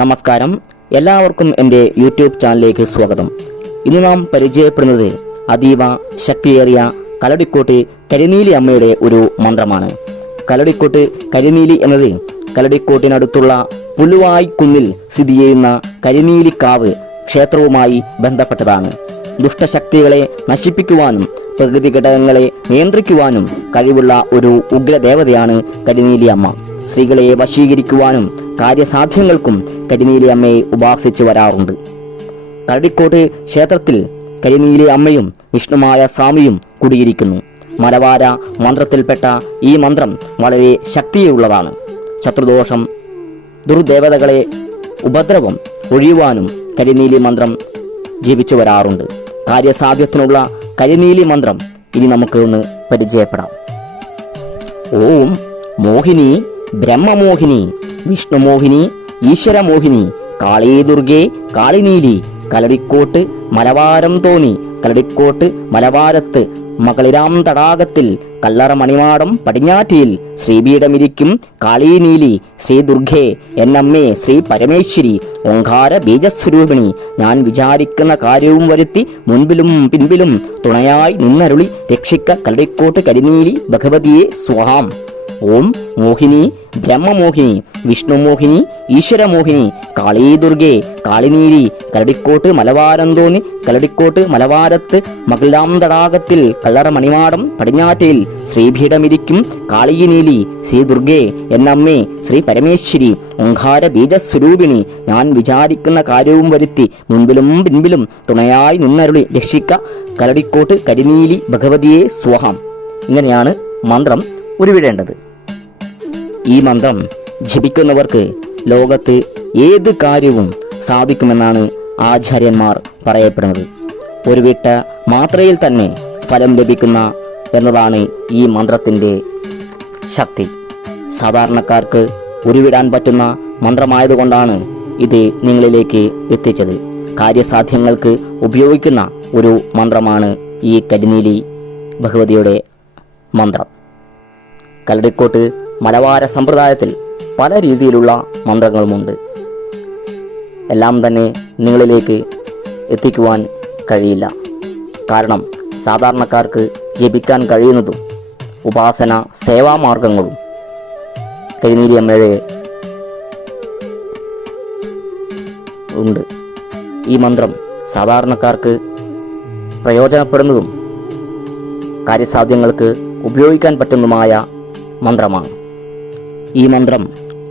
നമസ്കാരം, എല്ലാവർക്കും എൻ്റെ യൂട്യൂബ് ചാനലിലേക്ക് സ്വാഗതം. ഇന്ന് നാം പരിചയപ്പെടുന്നത് അതീവ ശക്തിയേറിയ കല്ലടിക്കോട്ട് കരിനീലി അമ്മയുടെ ഒരു മന്ത്രമാണ്. കല്ലടിക്കോട്ട് കരിനീലി എന്നത് കല്ലടിക്കോട്ടിനടുത്തുള്ള പുലുവായ്ക്കുന്നിൽ സ്ഥിതി ചെയ്യുന്ന കരിനീലിക്കാവ് ക്ഷേത്രവുമായി ബന്ധപ്പെട്ടതാണ്. ദുഷ്ടശക്തികളെ നശിപ്പിക്കുവാനും പ്രകൃതി ഘടകങ്ങളെ നിയന്ത്രിക്കുവാനും കഴിവുള്ള ഒരു ഉഗ്രദേവതയാണ് കരിനീലി അമ്മ. സ്ത്രീകളെ വശീകരിക്കുവാനും കാര്യസാധ്യങ്ങൾക്കും കരിനീലി അമ്മയെ ഉപാസിച്ചു വരാറുണ്ട്. കല്ലടിക്കോട്ട് ക്ഷേത്രത്തിൽ കരിനീലി അമ്മയും വിഷ്ണുമായ സ്വാമിയും കുടിയിരിക്കുന്നു. മലവാര മന്ത്രത്തിൽപ്പെട്ട ഈ മന്ത്രം വളരെ ശക്തിയുള്ളതാണ്. ശത്രുദോഷം, ദുർദേവതകളെ ഉപദ്രവം ഒഴിയുവാനും കരിനീലി മന്ത്രം ജപിച്ചു വരാറുണ്ട്. കാര്യസാധ്യത്തിനുള്ള കരിനീലി മന്ത്രം ഇനി നമുക്ക് ഒന്ന് പരിചയപ്പെടാം. ഓം മോഹിനി, ബ്രഹ്മമോഹിനി, വിഷ്ണുമോഹിനി, ഈശ്വരമോഹിനി, കാളീ ദുർഗേ കാളിനീലി, കല്ലടിക്കോട്ട് മലവാരം തോന്നി, കല്ലടിക്കോട്ട് മലവാരത്ത് മകളിരാം തടാകത്തിൽ കല്ലറ മണിമാടം പടിഞ്ഞാറ്റിയിൽ ശ്രീപീഠമിരിക്കും കാളീനീലി, ശ്രീ ദുർഗേ എന്നമ്മേ, ശ്രീ പരമേശ്വരി, ഓങ്കാര ബീജസ്വരൂപിണി, ഞാൻ വിചാരിക്കുന്ന കാര്യവും വരുത്തി മുൻപിലും പിൻപിലും തുണയായി നിന്നരുളി രക്ഷിക്ക കല്ലടിക്കോട്ട് കരിനീലി ഭഗവതിയെ സ്വഹാം. ഓം മോഹിനി, ബ്രഹ്മമോഹിനി, വിഷ്ണുമോഹിനി, ഈശ്വരമോഹിനി, കാളീ ദുർഗേ കാളിനീലി, കല്ലടിക്കോട്ട് മലവാരം തോന്നി, കല്ലടിക്കോട്ട് മലവാരത്ത് മകളാം തടാകത്തിൽ കല്ലറ മണിമാടം പടിഞ്ഞാറ്റയിൽ ശ്രീപീഠമിരിക്കും കാളീനീലി, ശ്രീ ദുർഗേ എന്നമ്മേ, ശ്രീ പരമേശ്വരി, ഓങ്കാര ബീജസ്വരൂപിണി, ഞാൻ വിചാരിക്കുന്ന കാര്യവും വരുത്തി മുൻപിലും പിൻപിലും തുണയായി നിന്നരുളി രക്ഷിക്ക കല്ലടിക്കോട്ട് കരിനീലി ഭഗവതിയെ സ്വഹാം. ഇങ്ങനെയാണ് മന്ത്രം ഉരുവിടേണ്ടത്. ഈ മന്ത്രം ജപിക്കുന്നവർക്ക് ലോകത്ത് ഏത് കാര്യവും സാധിക്കുമെന്നാണ് ആചാര്യന്മാർ പറയപ്പെടുന്നത്. ഒരു വിട്ട മാത്രയിൽ തന്നെ ഫലം ലഭിക്കുന്ന എന്നതാണ് ഈ മന്ത്രത്തിൻ്റെ ശക്തി. സാധാരണക്കാർക്ക് ഉരുവിടാൻ പറ്റുന്ന മന്ത്രമായതുകൊണ്ടാണ് ഇത് നിങ്ങളിലേക്ക് എത്തിച്ചത്. കാര്യസാധ്യങ്ങൾക്ക് ഉപയോഗിക്കുന്ന ഒരു മന്ത്രമാണ് ഈ കരിനീലി ഭഗവതിയുടെ മന്ത്രം. കല്ലടിക്കോട്ട് മലവാര സമ്പ്രദായത്തിൽ പല രീതിയിലുള്ള മന്ത്രങ്ങളുമുണ്ട്. എല്ലാം തന്നെ നിങ്ങളിലേക്ക് എത്തിക്കുവാൻ കഴിയില്ല. കാരണം സാധാരണക്കാർക്ക് ജപിക്കാൻ കഴിയുന്നതും ഉപാസന സേവാമാർഗങ്ങളും കരിനീലി അമ്മയുടെ ഉണ്ട്. ഈ മന്ത്രം സാധാരണക്കാർക്ക് പ്രയോജനപ്പെടുന്നതും കാര്യസാധ്യങ്ങൾക്ക് ഉപയോഗിക്കാൻ പറ്റുന്നതുമായ മന്ത്രമാണ്. ഈ മന്ത്രം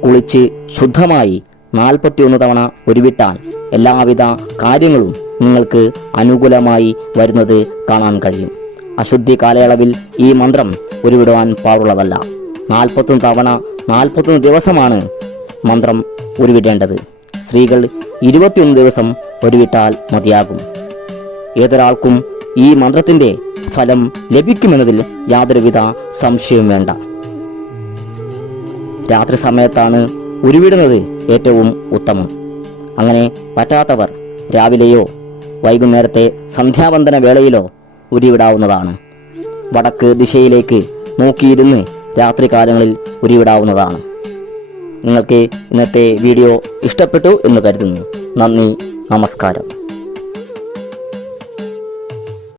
കുളിച്ച് ശുദ്ധമായി 41 തവണ ഉരുവിട്ടാൽ എല്ലാവിധ കാര്യങ്ങളും നിങ്ങൾക്ക് അനുകൂലമായി വരുന്നത് കാണാൻ കഴിയും. അശുദ്ധി കാലയളവിൽ ഈ മന്ത്രം ഉരുവിടുവാൻ പാടുള്ളതല്ല. 41 തവണ 41 ദിവസമാണ് മന്ത്രം ഉരുവിടേണ്ടത്. സ്ത്രീകൾ 21 ദിവസം ഉരുവിട്ടാൽ മതിയാകും. ഏതൊരാൾക്കും ഈ മന്ത്രത്തിൻ്റെ ഫലം ലഭിക്കുമെന്നതിൽ യാതൊരുവിധ സംശയവും വേണ്ട. രാത്രി സമയത്താണ് ഉരുവിടുന്നത് ഏറ്റവും ഉത്തമം. അങ്ങനെ പറ്റാത്തവർ രാവിലെയോ വൈകുന്നേരത്തെ സന്ധ്യാവന്ദന വേളയിലോ ഉരുവിടാവുന്നതാണ്. വടക്ക് ദിശയിലേക്ക് നോക്കിയിരുന്ന് രാത്രികാലങ്ങളിൽ ഉരുവിടാവുന്നതാണ്. നിങ്ങൾക്ക് ഇന്നത്തെ വീഡിയോ ഇഷ്ടപ്പെട്ടു എന്ന് കരുതുന്നു. നന്ദി, നമസ്കാരം.